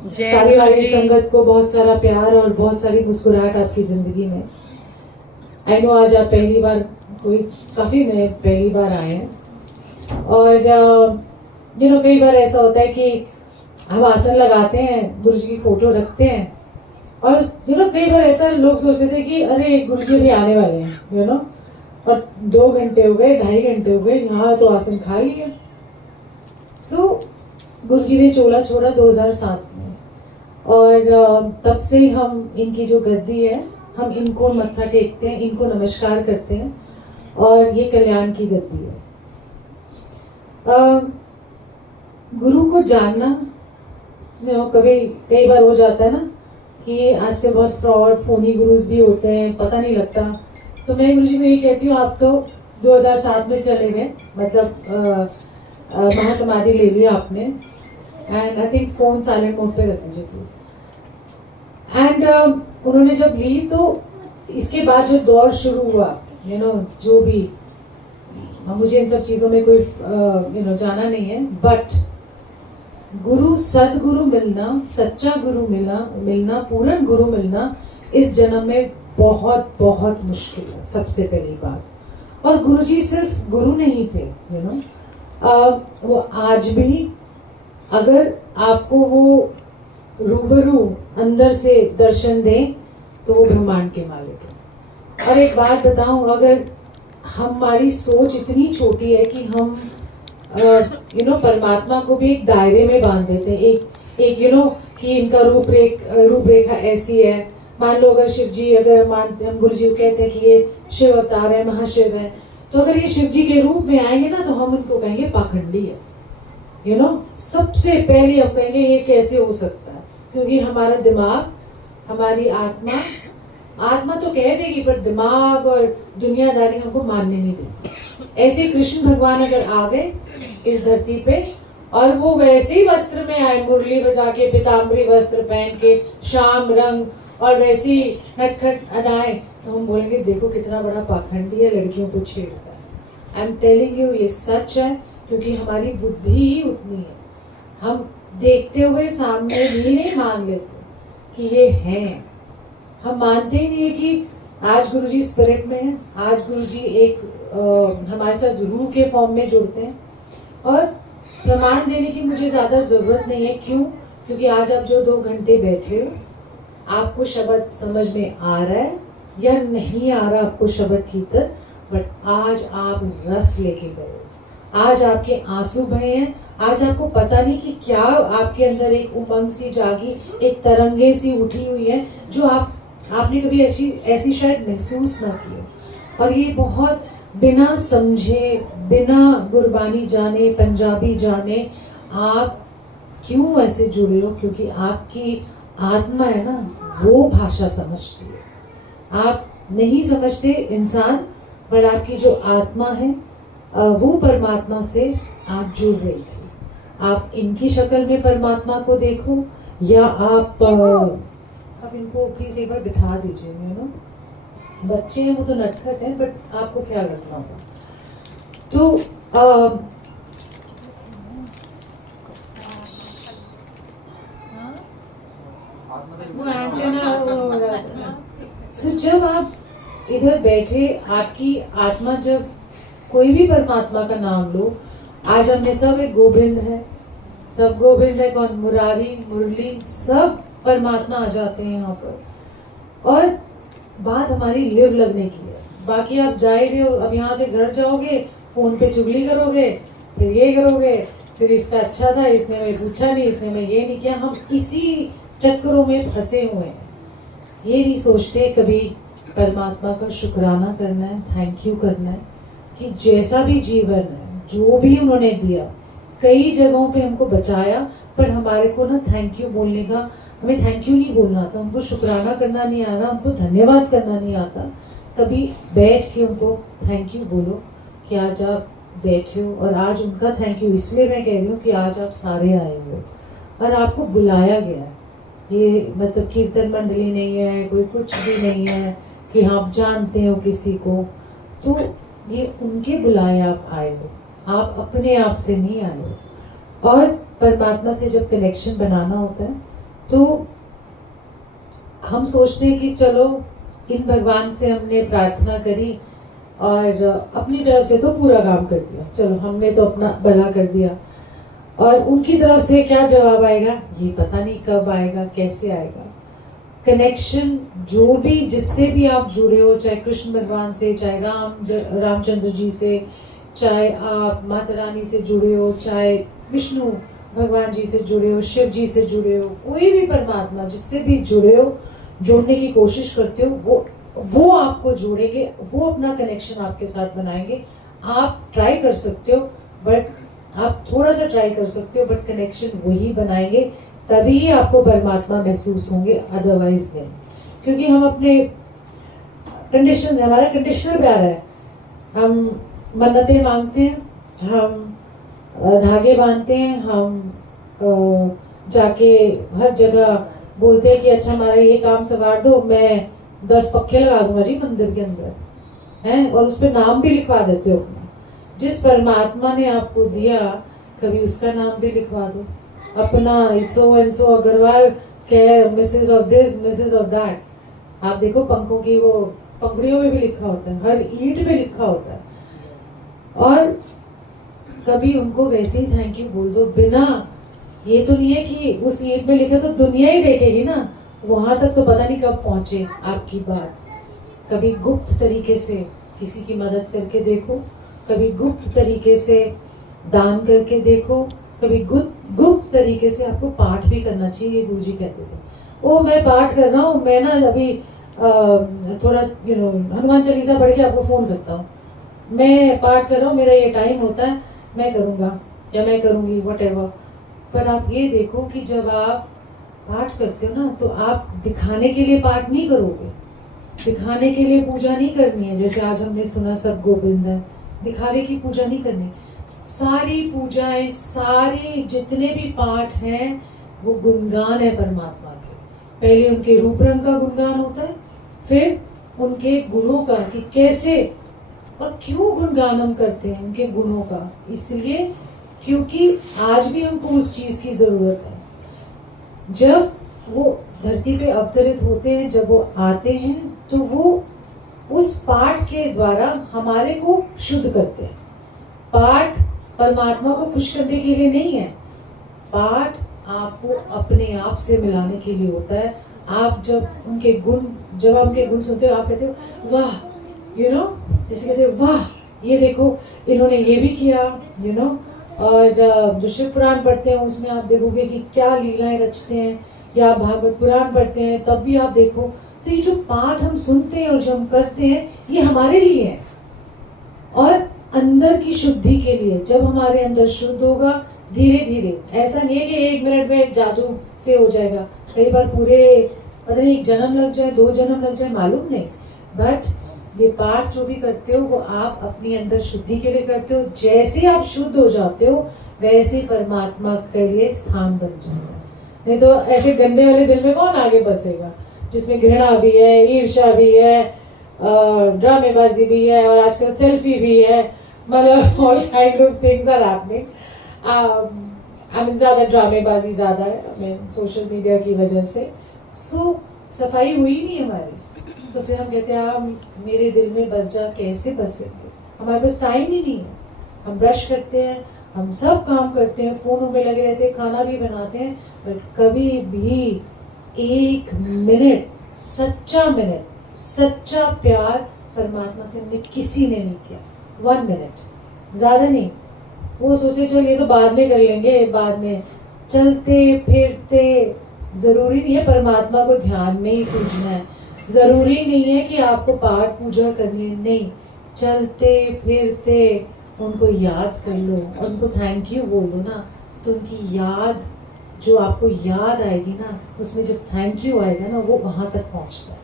सारी हमारी संगत को बहुत सारा प्यार और बहुत सारी मुस्कुराहट आपकी जिंदगी में। आई नो आज आप पहली बार काफी नए पहली बार आए हैं और कई बार ऐसा होता है कि हम आसन लगाते हैं, गुरु जी की फोटो रखते हैं और कई बार ऐसा लोग सोचते थे कि अरे गुरु जी भी आने वाले हैं और 2 घंटे हो गए, 2.5 घंटे हो गए, यहाँ तो आसन खाली है। सो गुरु जी ने चोला छोड़ा 2007 में और तब से हम इनकी जो गद्दी है हम इनको मत्था टेकते हैं, इनको नमस्कार करते हैं और ये कल्याण की गद्दी है। गुरु को जानना कई बार हो जाता है ना कि आजकल बहुत फ्रॉड फोनी गुरुज भी होते हैं, पता नहीं लगता। तो मैं गुरु जी को ये कहती हूँ, आप तो 2007 में चले गए, मतलब महासमाधि ले लिया आपने and I think phone silent mode पे रख दीजिए प्लीज। एंड उन्होंने जब ली तो इसके बाद जो दौर शुरू हुआ, जो भी, मुझे इन सब चीजों में कोई जाना नहीं है, बट गुरु सदगुरु मिलना, सच्चा गुरु मिलना, पूर्ण गुरु मिलना इस जन्म में बहुत बहुत मुश्किल है, सबसे पहली बात। और गुरु जी सिर्फ गुरु नहीं थे, वो आज भी अगर आपको वो रूबरू अंदर से दर्शन दें तो वो ब्रह्मांड के मालिक है। और एक बात बताऊं, अगर हमारी सोच इतनी छोटी है कि हम परमात्मा को भी एक दायरे में बांध देते हैं, एक कि इनका रूपरेखा ऐसी है। मान लो अगर शिव जी, अगर हम गुरु जी को कहते हैं कि ये शिव अवतार है, महाशिव है, तो अगर ये शिव जी के रूप में आएंगे ना तो हम उनको कहेंगे पाखंडी है। सबसे पहले हम कहेंगे ये कैसे हो सकता है, क्योंकि हमारा दिमाग, हमारी आत्मा तो कह देगी पर दिमाग और दुनियादारी हमको मानने नहीं देती। ऐसे कृष्ण भगवान अगर आ गए इस धरती पे और वो वैसे ही वस्त्र में आए, मुरली बजा के, पीताम्बरी वस्त्र पहन के, श्याम रंग और वैसी नटखट अदाएं, तो हम बोलेंगे देखो कितना बड़ा पाखंडी है, लड़कियों को छेड़ता है। आई एम टेलिंग यू, ये सच है, क्योंकि हमारी बुद्धि ही उतनी है। हम देखते हुए सामने भी नहीं मान लेते कि ये हैं। हम मानते ही नहीं है कि आज गुरुजी स्पिरिट में है, आज गुरुजी एक हमारे साथ रूह के फॉर्म में जुड़ते हैं। और प्रमाण देने की मुझे ज्यादा जरूरत नहीं है। क्यों? क्योंकि आज आप जो 2 घंटे बैठे हो, आपको शब्द समझ में आ रहा है या नहीं आ रहा आपको शब्द कीर्तन, बट आज आप रस लेके गए, आज आपके आंसू बहे हैं, आज आपको पता नहीं कि क्या आपके अंदर एक उमंग सी जागी, एक तरंगे सी उठी हुई है जो आपने कभी ऐसी शायद महसूस ना की। और ये बहुत बिना समझे, बिना गुरबानी जाने, पंजाबी जाने, आप क्यों ऐसे जुड़े हो? क्योंकि आपकी आत्मा है ना, वो भाषा समझती है। आप नहीं समझते इंसान, पर आपकी जो आत्मा है वो परमात्मा से आप जुड़ रही थी। आप इनकी शक्ल में परमात्मा को देखो या आप इनको प्लीज एक बार बिठा दीजिए। बच्चे हैं, वो तो नटखट है, बट आपको ख्याल रखना होगा। तो जब आप इधर बैठे, आपकी आत्मा, जब कोई भी परमात्मा का नाम लो, आज हमने सब एक गोविंद है, सब गोविंद है, कौन? मुरारी, मुरली, सब परमात्मा आ जाते हैं यहाँ पर। और बात हमारी लिव लगने की है। बाकी आप जाए रहे हो, अब यहाँ से घर जाओगे, फोन पे चुगली करोगे, फिर ये करोगे, फिर इसका अच्छा था, इसने मैं पूछा नहीं, इसने मैं ये नहीं किया। हम इसी चक्करों में फंसे हुए हैं। ये नहीं सोचते कभी परमात्मा का शुक्राना करना है, थैंक यू करना है कि जैसा भी जीवन है, जो भी उन्होंने दिया, कई जगहों पे हमको बचाया, पर हमारे को ना थैंक यू बोलने का, हमें थैंक यू नहीं बोलना आता, हमको शुक्राना करना नहीं आता, हमको धन्यवाद करना नहीं आता। कभी बैठ के उनको थैंक यू बोलो कि आज आप बैठे हो। और आज उनका थैंक यू इसलिए मैं कह रही हूँ कि आज आप सारे आए हो और आपको बुलाया गया है। ये मतलब कीर्तन मंडली नहीं है, कोई कुछ भी नहीं है कि आप जानते हो किसी को, तो ये उनके बुलाए आप आए हो, आप अपने आप से नहीं आए हो। और परमात्मा से जब कनेक्शन बनाना होता है तो हम सोचते हैं कि चलो इन भगवान से हमने प्रार्थना करी और अपनी तरफ से तो पूरा काम कर दिया, चलो हमने तो अपना भला कर दिया, और उनकी तरफ से क्या जवाब आएगा ये पता नहीं कब आएगा, कैसे आएगा। कनेक्शन जो भी जिससे भी आप जुड़े हो, चाहे कृष्ण भगवान से, चाहे रामचंद्र जी से, चाहे आप माता रानी से जुड़े हो, चाहे विष्णु भगवान जी से जुड़े हो, शिव जी से जुड़े हो, कोई भी परमात्मा जिससे भी जुड़े हो, जोड़ने की कोशिश करते हो, वो आपको जोड़ेंगे, वो अपना कनेक्शन आपके साथ बनाएंगे। आप ट्राई कर सकते हो, बट आप थोड़ा सा ट्राई कर सकते हो, बट कनेक्शन वही बनाएंगे, तभी ही आपको परमात्मा महसूस होंगे, अदरवाइज नहीं। क्योंकि हम अपने कंडीशन, हमारा कंडीशनल प्यार है, हम मन्नतें मांगते हैं, हम धागे बांधते हैं, हम जाके हर जगह बोलते हैं कि अच्छा हमारा ये काम संवार दो, मैं 10 पक्के लगा दूंगा जी मंदिर के अंदर, हैं, और उस पर नाम भी लिखवा देते हो अपना। जिस परमात्मा ने आपको दिया, कभी उसका नाम भी लिखवा दो अपना, सो एंड सो अग्रवाल के misses of this, misses of that. आप देखो पंखों की वो पंखुड़ियों में भी लिखा होता है, हर ईंट में लिखा होता है, और कभी उनको वैसे ही थैंक यू बोल दो, बिना, ये तो नहीं है कि उस ईंट में लिखे तो दुनिया ही देखेगी ना, वहां तक तो पता नहीं कब पहुंचे आपकी बात। कभी गुप्त तरीके से किसी की मदद करके देखो, कभी गुप्त तरीके से दान करके देखो, कभी गुप्त तरीके से आपको पाठ भी करना चाहिए। गुरु जी कहते थे, ओ मैं पाठ कर रहा हूँ, मैं ना अभी थोड़ा हनुमान चालीसा पढ़ के आपको फोन करता हूँ, मैं पाठ कर रहा हूँ, मेरा ये टाइम होता है, मैं करूँगा या मैं करूँगी व्हाटएवर। पर आप ये देखो कि जब आप पाठ करते हो ना, तो आप दिखाने के लिए पाठ नहीं करोगे, दिखाने के लिए पूजा नहीं करनी है। जैसे आज हमने सुना सब गोविंद है, दिखावे की पूजा नहीं करनी। सारी पूजाएं, सारे जितने भी पाठ हैं, वो गुणगान है परमात्मा के। पहले उनके रूप रंग का गुणगान होता है, फिर उनके गुणों का, कि कैसे और क्यों गुणगान हम करते हैं उनके गुणों का। इसलिए क्योंकि आज भी हमको उस चीज की जरूरत है। जब वो धरती पे अवतरित होते हैं, जब वो आते हैं, तो वो उस पाठ के द्वारा हमारे को शुद्ध करते हैं। पाठ परमात्मा को खुश करने के लिए नहीं है, पाठ आपको अपने आप से मिलाने के लिए होता है। आप जब आप उनके गुण सुनते हो, आप कहते हो वाह, जैसे कहते हो वाह, ये देखो इन्होंने ये भी किया, और जो शिव पुराण पढ़ते हैं उसमें आप देखोगे कि क्या लीलाएं रचते हैं, या भागवत पुराण पढ़ते हैं तब भी आप देखो। तो ये जो पाठ हम सुनते हैं और जो हम करते हैं, ये हमारे लिए है और अंदर की शुद्धि के लिए। जब हमारे अंदर शुद्ध होगा, धीरे धीरे, ऐसा नहीं है कि 1 मिनट में जादू से हो जाएगा, कई बार पूरे पता नहीं 1 जन्म लग जाए, 2 जन्म लग जाए, मालूम नहीं। बट ये पाठ जो भी करते हो, वो आप अपनी अंदर शुद्धि के लिए करते हो। जैसे आप शुद्ध हो जाते हो, वैसे परमात्मा के लिए स्थान बन जाएगा। नहीं तो ऐसे गंदे वाले दिल में कौन आगे बसेगा, जिसमें घृणा भी है, ईर्ष्या भी है, ड्रामेबाजी भी है, और आजकल सेल्फी भी है, मतलब all kind of things are happening. I mean ज़्यादा ड्रामेबाजी ज़्यादा है सोशल मीडिया की वजह से। सो सफाई हुई नहीं हमारी, तो फिर हम कहते हैं मेरे दिल में बस जा, कैसे बसेंगे, हमारे पास टाइम ही नहीं है। हम ब्रश करते हैं, हम सब काम करते हैं, फोनों में लगे रहते हैं, खाना भी बनाते हैं, बट कभी भी 1 मिनट, सच्चा प्यार परमात्मा से हमने किसी ने नहीं किया। 1 मिनट, ज्यादा नहीं। वो सोचते चल ये तो बाद में कर लेंगे, बाद में, चलते फिरते, जरूरी नहीं है परमात्मा को ध्यान में ही पूजना है, जरूरी नहीं है कि आपको पाठ पूजा करनी है, नहीं, चलते फिरते उनको याद कर लो और उनको थैंक यू बोलो ना, तो उनकी याद जो आपको याद आएगी ना, उसमें जब थैंक यू आएगा ना, वो वहाँ तक पहुँचता है।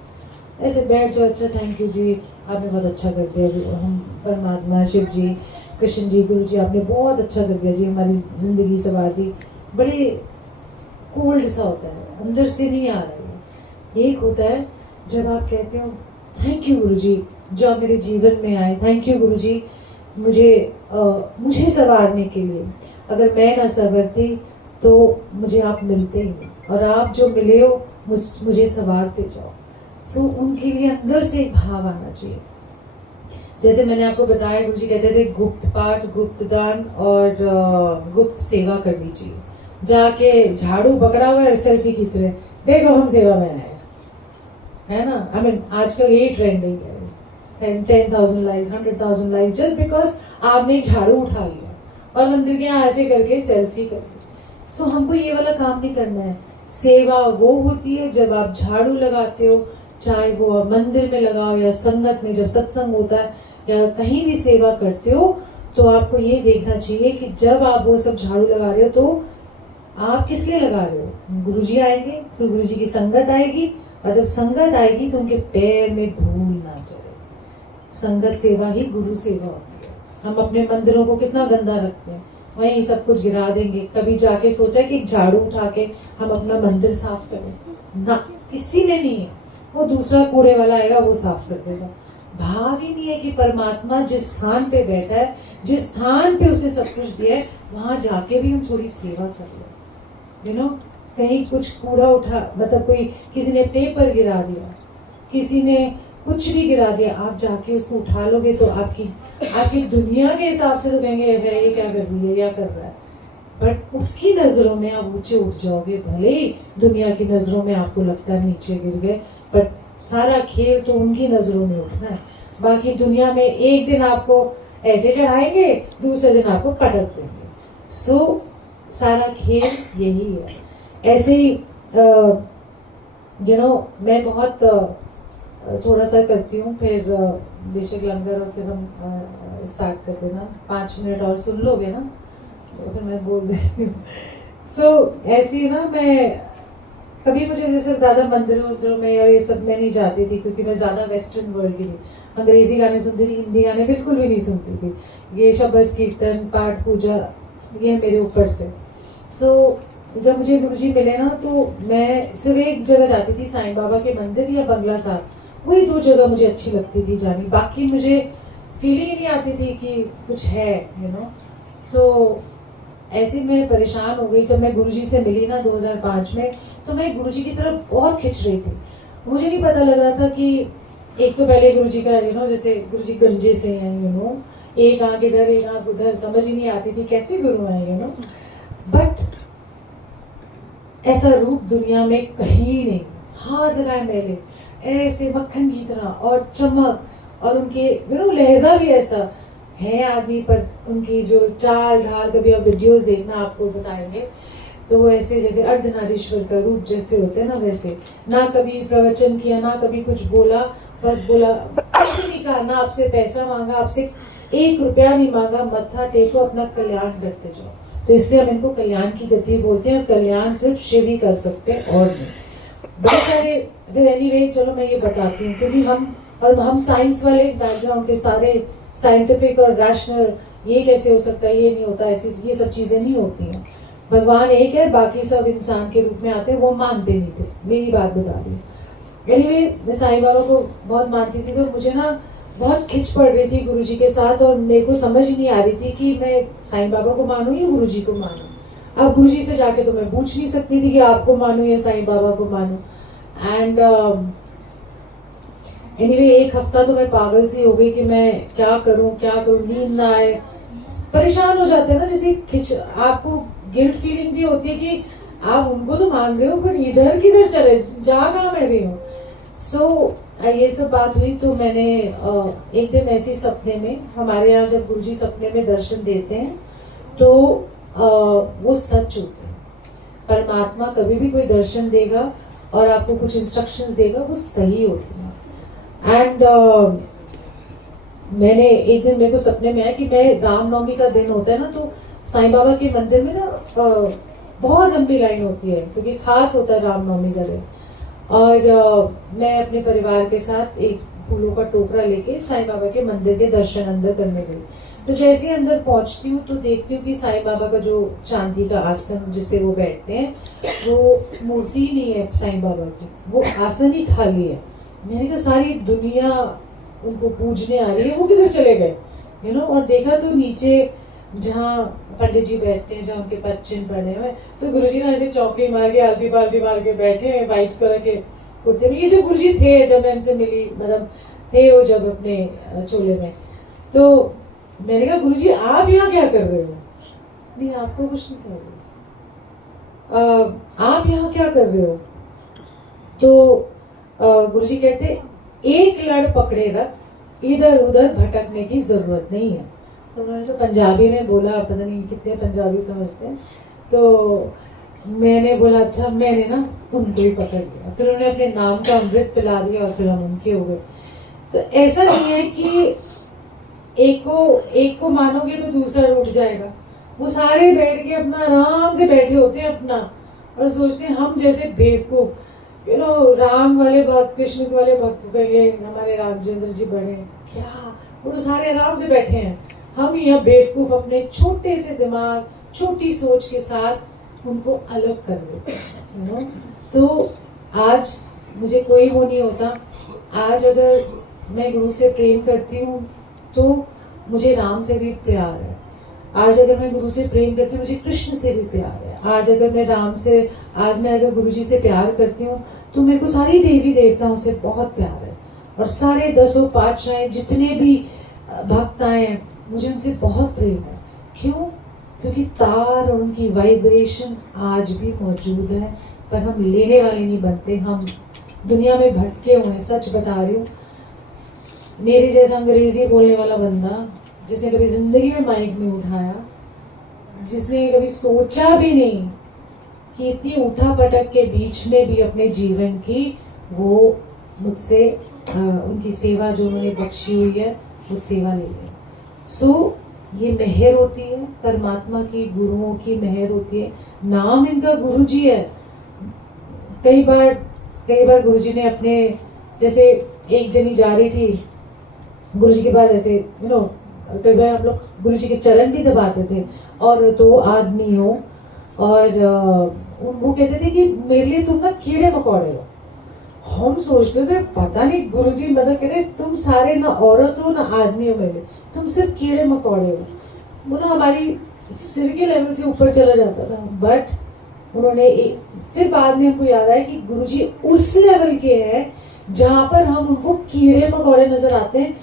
ऐसे बैठ जाओ, अच्छा थैंक यू जी, आपने बहुत अच्छा कर दिया, हम परमात्मा, शिव जी, कृष्ण जी, गुरु जी, आपने बहुत अच्छा कर दिया जी, हमारी ज़िंदगी संवार दी। बड़े कोल्ड सा होता है, अंदर से नहीं आ रहा है। एक होता है जब आप कहते हो थैंक यू गुरु जी, जो आप मेरे जीवन में आए, थैंक यू गुरु जी मुझे संवारने के लिए। अगर मैं ना संवरती तो मुझे आप मिलते ही नहीं, और आप जो मिले हो मुझे संवारते जाओ। सो उनके लिए अंदर से एक भाव आना चाहिए। जैसे मैंने आपको बताया, गुरु जी कहते थे गुप्त पाठ, गुप्त दान और गुप्त सेवा कर लीजिए। जाके झाड़ू पकड़ा हुआ है, सेल्फी खींच रहे, देखो हम सेवा में आए, है ना। आई मीन आजकल ये ट्रेंडिंग है, 10,000 लाइक्स, 100,000 लाइक्स, जस्ट बिकॉज आपने झाड़ू उठा लिया और मंदिर के यहाँ ऐसे करके सेल्फी कर ली। सो हमको ये वाला काम नहीं करना है। सेवा वो होती है जब आप झाड़ू लगाते हो, चाहे वो मंदिर में लगाओ या संगत में जब सत्संग होता है या कहीं भी सेवा करते हो, तो आपको ये देखना चाहिए कि जब आप वो सब झाड़ू लगा रहे हो तो आप किस लिए लगा रहे हो। गुरुजी आएंगे, फिर गुरुजी की संगत आएगी, और जब संगत आएगी तो उनके पैर में धूल ना चढ़े। संगत सेवा ही गुरु सेवा होती है। हम अपने मंदिरों को कितना गंदा रखते हैं, वहीं सब कुछ गिरा देंगे। कभी जाके सोचा कि झाड़ू उठा के हम अपना मंदिर साफ करें ना, किसी ने नहीं है। वो दूसरा कूड़े वाला आएगा, वो साफ कर देगा। भाव ही नहीं है कि परमात्मा जिस स्थान पे बैठा है, जिस स्थान पे उसने सब कुछ दिया है, वहां जाके भी हम थोड़ी सेवा कर ले। यू नो, कहीं कुछ कूड़ा उठा, मतलब कोई किसी ने पेपर गिरा दिया, किसी ने कुछ भी गिरा दिया, आप जाके उसको उठा लोगे तो आपकी दुनिया के हिसाब से तो कहेंगे ये क्या कर रही है, क्या कर रहा है। बट उसकी नजरों में आप ऊंचे उठ जाओगे। भले ही दुनिया की नजरों में आपको लगता है नीचे गिर गए, बट सारा खेल तो उनकी नजरों में उठना है। बाकी दुनिया में एक दिन आपको ऐसे चढ़ाएंगे, दूसरे दिन आपको पटक देंगे। सो सारा खेल यही है। ऐसे ही मैं बहुत थोड़ा सा करती हूँ, फिर बेशक लंगर, और फिर हम स्टार्ट कर देना। 5 मिनट और सुन लोगे ना, तो फिर मैं बोल देती हूँ। सो ऐसी ना, मैं कभी मुझे जैसे ज़्यादा मंदिरों में या ये सब में नहीं जाती थी, क्योंकि मैं ज़्यादा वेस्टर्न वर्ल्ड की थी। अंग्रेजी गाने सुनती थी, हिंदी गाने बिल्कुल भी नहीं सुनती थी। ये शब्द कीर्तन, पाठ, पूजा, ये मेरे ऊपर से। सो जब मुझे गुरुजी मिले ना, तो मैं सिर्फ एक जगह जाती थी, साईं बाबा के मंदिर या बंगला साहब। वही 2 जगह मुझे अच्छी लगती थी जानी। बाकी मुझे फीलिंग नहीं आती थी कि कुछ है, तो ऐसे मैं परेशान हो गई। जब मैं गुरुजी से मिली ना 2005 में, तो मैं गुरुजी की तरफ बहुत खिंच रही थी। मुझे नहीं पता लग रहा था कि एक तो पहले गुरुजी का जैसे गुरुजी गंजे से हैं, एक आंख इधर एक आंख उधर, समझ ही नहीं आती थी कैसे गुरु हैं, बट ऐसा रूप दुनिया में कहीं नहीं। हाथ लगाए मेले ऐसे मक्खन की तरह, और चमक, और उनके लहजा भी ऐसा है आदमी पर। उनकी जो चाल ढाल, कभी आप वीडियोस देखना, आपको बताएंगे, तो वो ऐसे जैसे अर्धनारीश्वर का रूप जैसे होते हैं ना, वैसे। ना कभी प्रवचन किया, ना कभी कुछ बोला, बस बोला, कुछ नहीं कहा, ना आपसे पैसा मांगा, आपसे 1 रुपया नहीं मांगा, मत्था टेको, अपना कल्याण करते जाओ। तो इसलिए हम इनको कल्याण की गति बोलते हैं, और कल्याण सिर्फ शिव ही कर सकते हैं, और नहीं। बड़े सारे, फिर एनीवे चलो मैं ये बताती हूँ, क्योंकि हम साइंस वाले बैकग्राउंड के, सारे साइंटिफिक और रैशनल, ये कैसे हो सकता है, ये नहीं होता, ऐसी ये सब चीजें नहीं होती हैं। भगवान एक है, बाकी सब इंसान के रूप में आते हैं, वो मानते नहीं थे। मेरी बात बता रही हूँ। एनीवे मैं साईं बाबा को बहुत मानती थी, तो मुझे ना बहुत खिंच पड़ रही थी गुरुजी के साथ, और मेरे को समझ ही नहीं आ रही थी कि मैं साईं बाबा को मानूं या गुरुजी को मानूं। अब गुरुजी से जाके तो मैं पूछ नहीं सकती थी कि आपको मानूं या साईं बाबा को मानूं। एंड एनीवे 1 हफ्ता तो मैं पागल सी हो गई कि मैं क्या करूं, नींद ना आए, परेशान हो जाते हैं ना। जैसे आपको गिल्ट फीलिंग भी होती है कि आप उनको तो मान रहे हो, पर इधर किधर चले, जा कहाँ मैं रही हूँ। सो ये सब बात हुई, तो मैंने एक दिन ऐसे सपने में, हमारे यहाँ जब गुरुजी सपने में दर्शन देते हैं तो वो सच होते हैं। परमात्मा कभी भी कोई दर्शन देगा और आपको कुछ इंस्ट्रक्शंस देगा, वो सही होती हैं। एंड मैंने एक दिन, मेरे को सपने में आया कि मैं, रामनवमी का दिन होता है ना, तो साईं बाबा के मंदिर में ना बहुत लंबी लाइन होती है, क्योंकि खास होता है रामनवमी का दिन। और मैं अपने परिवार के साथ एक फूलों का टोकरा लेके साईं बाबा के मंदिर के दर्शन अंदर करने गई। तो जैसे ही अंदर पहुंचती हूँ तो देखती हूँ कि साईं बाबा का जो चांदी का आसन जिसपे वो बैठते हैं, वो मूर्ति ही नहीं है साईं बाबा की, वो आसन ही खाली है। मैंने कहा सारी दुनिया उनको पूजने आ रही है, वो किधर चले गए, और देखा तो नीचे जहाँ पंडित जी बैठते हैं, जहाँ उनके पद चिन्ह पड़े हुए, तो गुरुजी ना ऐसे चौकड़ी मार के आलती पालती मार के बैठे हैं व्हाइट कलर के कुर्ते में। ये जो गुरुजी थे जब मैं इनसे मिली, मतलब थे वो जब अपने चोले में, तो मैंने कहा गुरुजी आप यहाँ क्या कर रहे हो? नहीं आपको कुछ नहीं कर रहे, आप यहाँ क्या कर रहे हो? तो गुरुजी कहते एक लड़ पकड़े रख, इधर उधर भटकने की जरूरत नहीं है। तो उन्होंने तो पंजाबी में बोला, पता नहीं कितने पंजाबी समझते हैं, तो मैंने बोला अच्छा, मैंने ना उनको ही पकड़ लिया। फिर उन्होंने अपने नाम का अमृत पिला दिया और फिर हम उनके हो गए। तो ऐसा नहीं है कि एक को मानोगे तो दूसरा रूठ जाएगा। वो सारे बैठ के अपना आराम से बैठे होते हैं अपना, और सोचते हैं हम जैसे बेवकूफ, राम वाले भक्त, कृष्ण वाले भक्त कहेंगे हमारे रामचंद्र जी बड़े क्या, वो तो सारे आराम से बैठे हैं। हम यहाँ बेवकूफ अपने छोटे से दिमाग, छोटी सोच के साथ उनको अलग कर देते हैं। तो आज मुझे कोई वो नहीं होता। आज अगर मैं गुरु से प्रेम करती हूँ तो मुझे राम से भी प्यार है। आज अगर मैं गुरु से प्रेम करती हूँ मुझे कृष्ण से भी प्यार है। आज अगर मैं अगर गुरु जी से प्यार करती हूँ तो मेरे को सारी देवी देवताओं से बहुत प्यार है, और सारे 10 पातशाह जितने भी भक्त आए हैं मुझे उनसे बहुत प्रेम है। क्यों? क्योंकि तार और उनकी वाइब्रेशन आज भी मौजूद है, पर हम लेने वाले नहीं बनते, हम दुनिया में भटके हुए हैं। सच बता रही हूँ, मेरे जैसा अंग्रेजी बोलने वाला बंदा जिसने कभी जिंदगी में माइक नहीं उठाया, जिसने कभी सोचा भी नहीं कि इतनी उठा पटक के बीच में भी अपने जीवन की वो मुझसे उनकी सेवा जो उन्होंने बख्शी हुई है वो सेवा ले लें। सो ये मेहर होती है परमात्मा की, गुरुओं की मेहर होती है। नाम इनका गुरु जी है। कई बार गुरु जी ने अपने, जैसे एक जनी जा रही थी गुरु जी के पास, ऐसे कई बार हम लोग गुरु जी के चरण भी दबाते थे, और 2 आदमी हो और वो कहते थे कि मेरे लिए तुम ना कीड़े मकोड़े हो। हम सोचते थे पता नहीं गुरुजी, मतलब कहते तुम सारे ना औरत हो ना आदमी हो, मेरे तुम सिर्फ कीड़े मकोड़े हो। वो ना हमारी सिर के लेवल से ऊपर चला जाता था। बट उन्होंने फिर बाद में हमको याद आया कि गुरुजी उस लेवल के हैं जहाँ पर हम उनको कीड़े मकोड़े नजर आते हैं।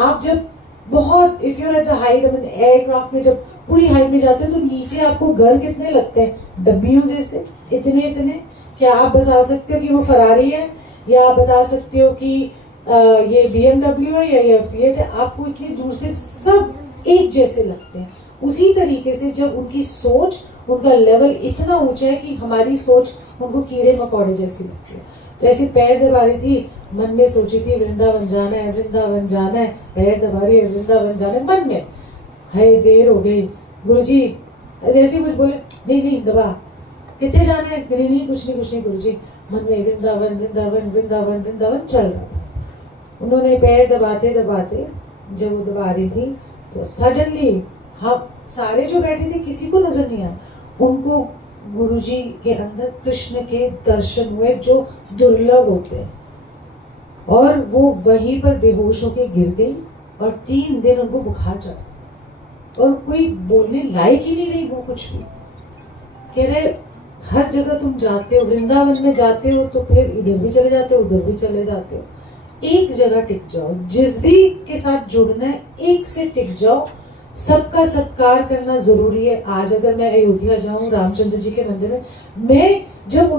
आप जब बहुत, if you are at the height, aircraft में जब पूरी हाइट में जाते हो तो नीचे आपको घर कितने लगते हैं, डब्बियों जैसे, इतने। क्या आप बता सकते हो कि वो फरारी है, या आप बता सकते हो कि ये BMW है या ये फिएट है? आपको इतनी दूर से सब एक जैसे लगते हैं। उसी तरीके से जब उनकी सोच, उनका लेवल इतना ऊंचा है कि हमारी सोच उनको कीड़े मकोड़े जैसी लगती है। तो ऐसे पैर दबा रही थी, मन में सोची थी वृंदावन जाना है, वृंदावन जाना है, पैर दबा रही है वृंदावन जाना है मन में। है देर हो गई, गुरुजी जैसे कुछ बोले, नहीं दबा, कितने जाना है? नहीं कुछ नहीं गुरुजी, मन में वृंदावन वृंदावन वृंदावन वृंदावन चल रहा था। उन्होंने पैर दबाते दबाते जब वो दबा रही थी तो सडनली हम सारे जो बैठे थे किसी को नजर नहीं आया, उनको गुरुजी के अंदर कृष्ण के दर्शन हुए जो दुर्लभ होते हैं, और वो वहीं पर बेहोश होके गिर गई और 3 दिन उनको बुखार चढ़ा, और कोई बोलने लायक ही नहीं रही वो कुछ भी। कह रहे हर जगह तुम जाते हो, वृंदावन में जाते हो तो फिर इधर भी चले जाते हो उधर भी चले जाते हो, एक जगह टिक जाओ। जिस भी के साथ जुड़ना है एक से टिक जाओ। सबका सत्कार करना जरूरी है। आज अगर मैं अयोध्या जाऊं रामचंद्र जी के मंदिर में, मैं जब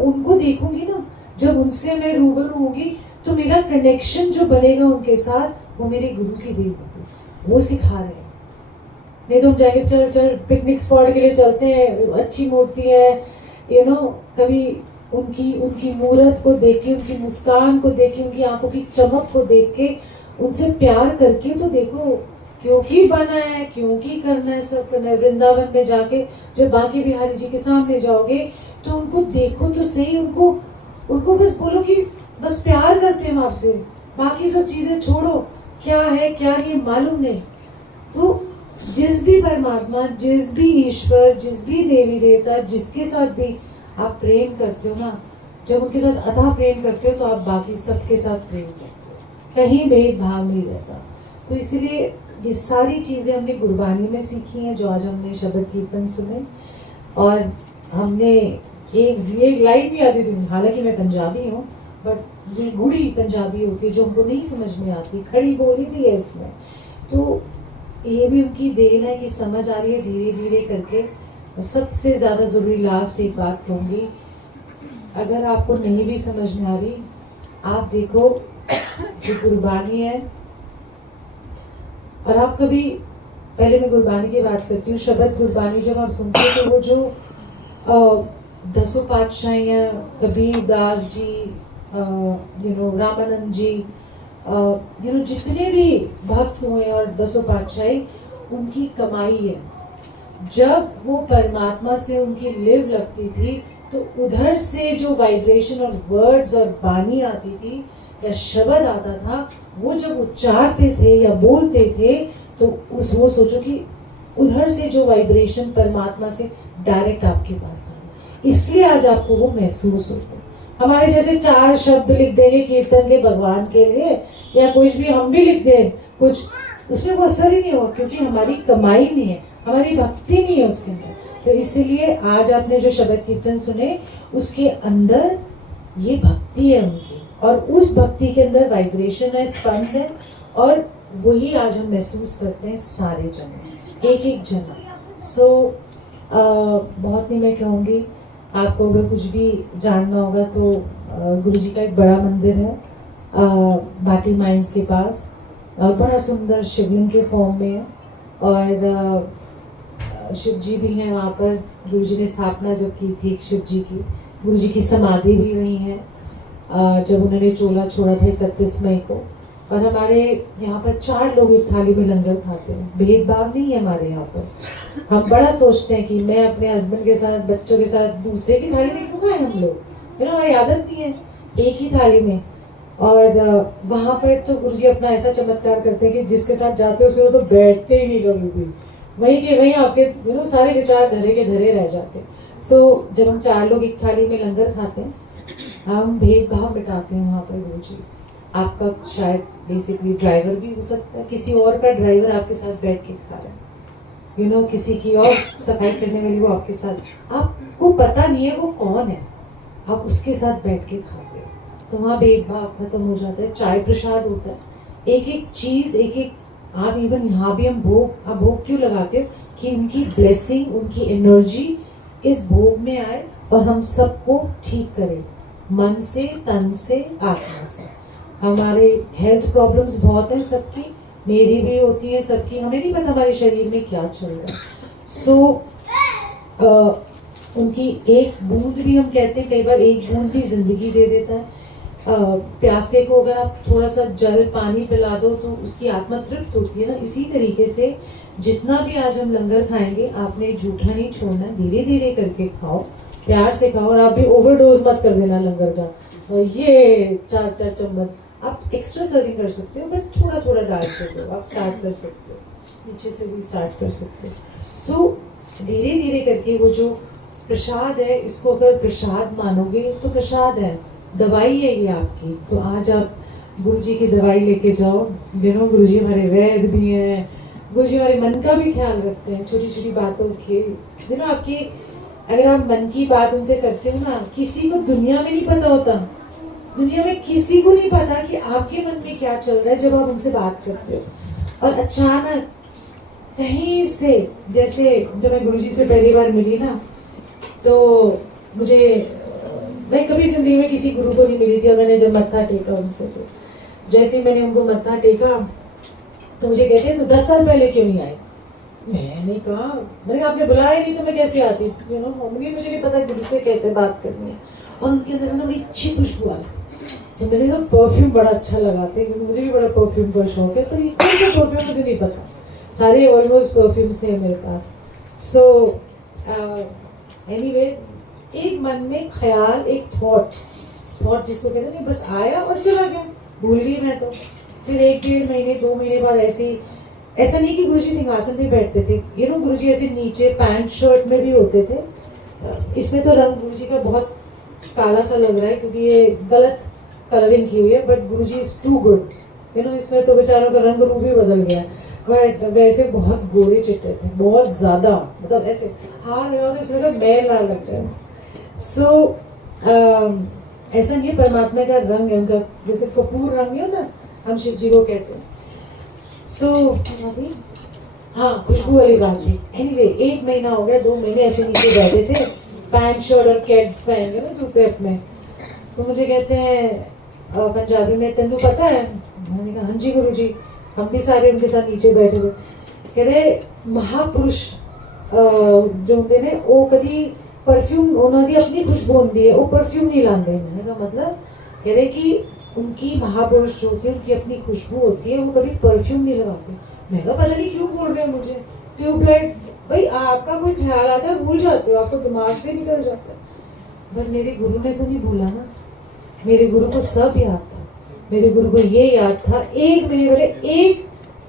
उनको देखूंगी ना, जब उनसे मैं रूबरू होंगी तो मेरा कनेक्शन जो बनेगा उनके साथ वो मेरे गुरु की देन होगी, वो सिखा रहे हैं। नहीं तो हम जाएंगे चल पिकनिक स्पॉट के लिए चलते हैं, अच्छी मूर्ति है, कभी उनकी मूर्त को देख के, उनकी मुस्कान को देख के, उनकी आंखों की चमक को देख के उनसे प्यार करके तो देखो, क्योंकि बना है, क्योंकि करना है, सब करना है। वृंदावन में जाके जब बांके बिहारी जी के सामने जाओगे तो उनको देखो तो सही, उनको बस बोलो कि बस प्यार करते हैं आपसे, बाकी सब चीजें छोड़ो, क्या है क्या नहीं मालूम नहीं। तो जिस भी परमात्मा, जिस भी ईश्वर, जिस भी देवी देवता, जिसके साथ भी आप प्रेम करते हो ना, जब उनके साथ अथाह प्रेम करते हो तो आप बाकी सबके साथ प्रेम करते हो, कहीं भेदभाव नहीं रहता। तो इसलिए ये सारी चीज़ें हमने गुरबानी में सीखी हैं, जो आज हमने शब्द कीर्तन सुने। और हमने एक लाइन भी आती थी, हालांकि मैं पंजाबी हूँ, बट ये गुड़ी पंजाबी होती है जो हमको नहीं समझ में आती, खड़ी बोली भी है इसमें। तो ये भी उनकी देन है कि समझ आ रही है धीरे धीरे करके। और सबसे ज़्यादा ज़रूरी लास्ट एक बात कहूँगी, अगर आपको नहीं भी समझ में आ रही, आप देखो जो गुरबानी है, और आप कभी, पहले मैं गुरबानी की बात करती हूँ, शब्द गुरबानी जब आप सुनते हो तो वो जो दसों पातशाहियाँ, कबीर दास जी, रामानंद जी, जितने भी भक्त हुए और दसों पातशाही, उनकी कमाई है। जब वो परमात्मा से उनकी लिव लगती थी तो उधर से जो वाइब्रेशन और वर्ड्स और बानी आती थी या शब्द आता था, वो जब उच्चारते थे या बोलते थे तो वो सोचो कि उधर से जो वाइब्रेशन परमात्मा से डायरेक्ट आपके पास आ, इसलिए आज आपको वो महसूस होता है। हमारे जैसे 4 शब्द लिख देंगे कीर्तन के भगवान के लिए, या कुछ भी हम भी लिख दें कुछ, उसमें वो असर ही नहीं होगा, क्योंकि हमारी कमाई नहीं है, हमारी भक्ति नहीं है उसके अंदर। तो इसलिए आज आपने जो शब्द कीर्तन सुने, उसके अंदर ये भक्ति है उनकी, और उस भक्ति के अंदर वाइब्रेशन है, स्पंद है, और वही आज हम महसूस करते हैं सारे जन, एक एक जन। बहुत नहीं मैं कहूँगी, आपको अगर कुछ भी जानना होगा तो गुरुजी का एक बड़ा मंदिर है बाटी माइंस के पास, और बड़ा सुंदर शिवलिंग के फॉर्म में है, और शिव जी भी हैं वहाँ पर। गुरुजी ने स्थापना जब की थी शिव जी की, गुरुजी की समाधि भी वहीं है जब उन्होंने चोला छोड़ा था 31 मई को। और हमारे यहाँ पर 4 लोग एक थाली में लंगर खाते हैं, भेदभाव नहीं है हमारे यहाँ पर। हम बड़ा सोचते हैं कि मैं अपने हस्बैंड के साथ, बच्चों के साथ दूसरे की थाली में क्यों खाएं हम लोग, हमारी आदत नहीं है एक ही थाली में। और वहाँ पर तो गुरुजी अपना ऐसा चमत्कार करते हैं कि जिसके साथ जाते हैं उसके वो तो बैठते ही नहीं कभी भी, वहीं के वहीं आपके सारे विचार धरे के धरे रह जाते हैं। जब हम 4 लोग एक थाली में लंगर खाते हैं, हम भेदभाव मिटाते हैं वहाँ पर गुरुजी। आपका शायद बेसिकली ड्राइवर भी हो सकता है, किसी और का ड्राइवर आपके साथ बैठ के खा रहा है, किसी की और सफाई करने वाली वो आपके साथ, आपको पता नहीं है वो कौन है, आप उसके साथ बैठ के खाते हो, तो वहाँ भेदभाव खत्म हो जाता है। चाय प्रसाद होता है, एक एक चीज़, एक एक, आप इवन यहाँ भी हम भोग क्यों लगाते हो कि उनकी ब्लेसिंग, उनकी एनर्जी इस भोग में आए और हम सबको ठीक करें, मन से, तन से, आत्मा से। हमारे हेल्थ प्रॉब्लम्स बहुत हैं सबकी, मेरी भी होती है, सबकी, हमें नहीं पता हमारे शरीर में क्या चल रहा है। उनकी एक बूंद भी, हम कहते हैं कई बार एक बूंद भी जिंदगी दे देता है। प्यासे को अगर आप थोड़ा सा जल पानी पिला दो तो उसकी आत्मा तृप्त होती है ना। इसी तरीके से जितना भी आज हम लंगर खाएंगे, आपने झूठा नहीं छोड़ना, धीरे धीरे करके खाओ, प्यार से खाओ, और आप भी ओवरडोज मत कर देना लंगर का। और ये 4 चम्मच आप एक्स्ट्रा सर्विंग कर सकते हो, बट थोड़ा थोड़ा डाल सकते हो, आप स्टार्ट कर सकते हो, नीचे से भी स्टार्ट कर सकते हो। धीरे धीरे करके वो जो प्रसाद है, इसको अगर प्रसाद मानोगे तो प्रसाद है, दवाई है ये आपकी। तो आज आप गुरुजी की दवाई लेके जाओ। गुरुजी हमारे वैद्य भी हैं, गुरुजी हमारे मन का भी ख्याल रखते हैं, छोटी छोटी बातों के। आपकी अगर आप मन की बात उनसे करते हो ना, किसी को दुनिया में नहीं पता होता, दुनिया में किसी को नहीं पता कि आपके मन में क्या चल रहा है जब आप उनसे बात करते हो। और अचानक कहीं से, जैसे जब मैं गुरुजी से पहली बार मिली ना, तो मैं कभी जिंदगी में किसी गुरु को नहीं मिली थी, और मैंने जब मत्था टेका उनसे, तो जैसे ही मैंने उनको मत्था टेका तो मुझे कहते तो 10 साल पहले क्यों नहीं आई। मैंने कहा, आपने बुलाया नहीं तो मैं कैसे आती, मुझे नहीं पता गुरु से कैसे बात करनी है। और उनके अंदर ना बड़ी अच्छी खुशबू आ रही, तो मैंने तो परफ्यूम बड़ा अच्छा लगाते, क्योंकि मुझे भी बड़ा परफ्यूम का शौक है, पर ये कौन सा परफ्यूम मुझे नहीं पता, सारे ऑलमोस्ट परफ्यूम्स थे मेरे पास। एनीवे, एक मन में ख्याल, एक थॉट जिसको कहते हैं, बस आया और चला गया, भूल गई मैं तो। फिर 1-1.5 महीने 2 महीने बाद ऐसा नहीं कि गुरुजी सिंहासन पे बैठते थे, गुरुजी ऐसे नीचे पैंट शर्ट में भी होते थे। इसमें तो रंग गुरुजी का बहुत काला सा लग रहा है क्योंकि ये गलत कलरिंग की हुई है, but Guruji is too good, इसमें तो बेचारों का रंग रूप ही बदल गया। बट वैसे बहुत गोरे चिट्टे थे, बहुत ज्यादा, मतलब ऐसे हाथ लगाओ तो इसमें तो मैल ना लग जाए। सो ऐसा नहीं, परमात्मा का रंग है उनका, जैसे कपूर रंग है ना, हम शिव जी को कहते हैं। हाँ, खुशबू वाली बात थी। एनीवे, 1 महीना हो गया, 2 महीने ऐसे नीचे बैठे थे, पैंट शर्ट और कैड्स पहन के ना जूते अपने। तो मुझे कहते हैं पंजाबी में, तेनू पता है? मैंने कहा हाँ जी गुरु जी। हम भी सारे उनके साथ नीचे बैठे थे। कह रहे महापुरुष जो होंगे ने वो कभी परफ्यूम उन्होंने अपनी खुशबू होती है, वो परफ्यूम नहीं लाते। मैंने कहा मतलब? कह रहे कि उनकी महापुरुष जो होती है उनकी अपनी खुशबू होती है, वो कभी परफ्यूम नहीं लगाते। मैं कहा पता नहीं क्यों बोल रहे हैं मुझे। ट्यूबलाइट भाई, आपका कोई ख्याल आता है भूल जाते हो, आपको दिमाग से निकल जाता है। बट मेरे गुरु ने तो नहीं भूला ना, मेरे गुरु को सब याद था। मेरे गुरु को ये याद था, 1 महीने पहले एक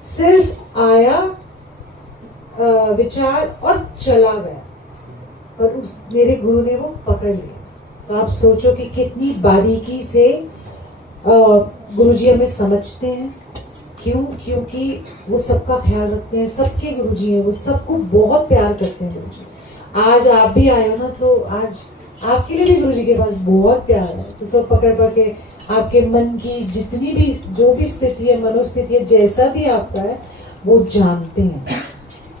सिर्फ आया विचार और चला गया, और उस मेरे गुरु ने वो पकड़ लिया। तो आप सोचो कि कितनी बारीकी से गुरुजी हमें समझते हैं। क्यों? क्योंकि वो सबका ख्याल रखते हैं, सबके गुरुजी हैं, वो सबको बहुत प्यार करते हैं गुरुजी। आज आप भी आए हो ना, तो आज आपके लिए भी गुरुजी के पास बहुत प्यार है। तो सब पकड़ के आपके मन की जितनी भी जो भी स्थिति है, मनोस्थिति है, जैसा भी आपका है, वो जानते हैं,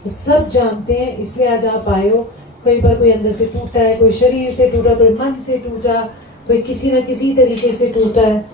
सब जानते हैं। इसलिए आज आप आए हो। कई बार कोई अंदर से टूटा है, कोई शरीर से टूटा, कोई मन से टूटा, कोई किसी न किसी तरीके से टूटा है।